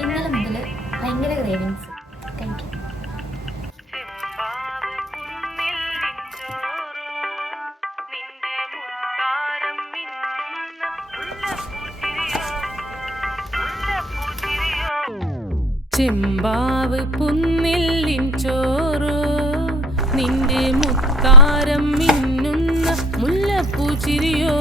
ഇന്നലെ മുതൽ ഭയങ്കര ക്രേവിങ്സ് കഴിക്കാം. ചെമ്പാവ് പുന്നില്ലിൻ ചോറോ നിന്റെ മുത്താരം മിന്നുന്ന മുല്ലപ്പൂ ചിരിയോ.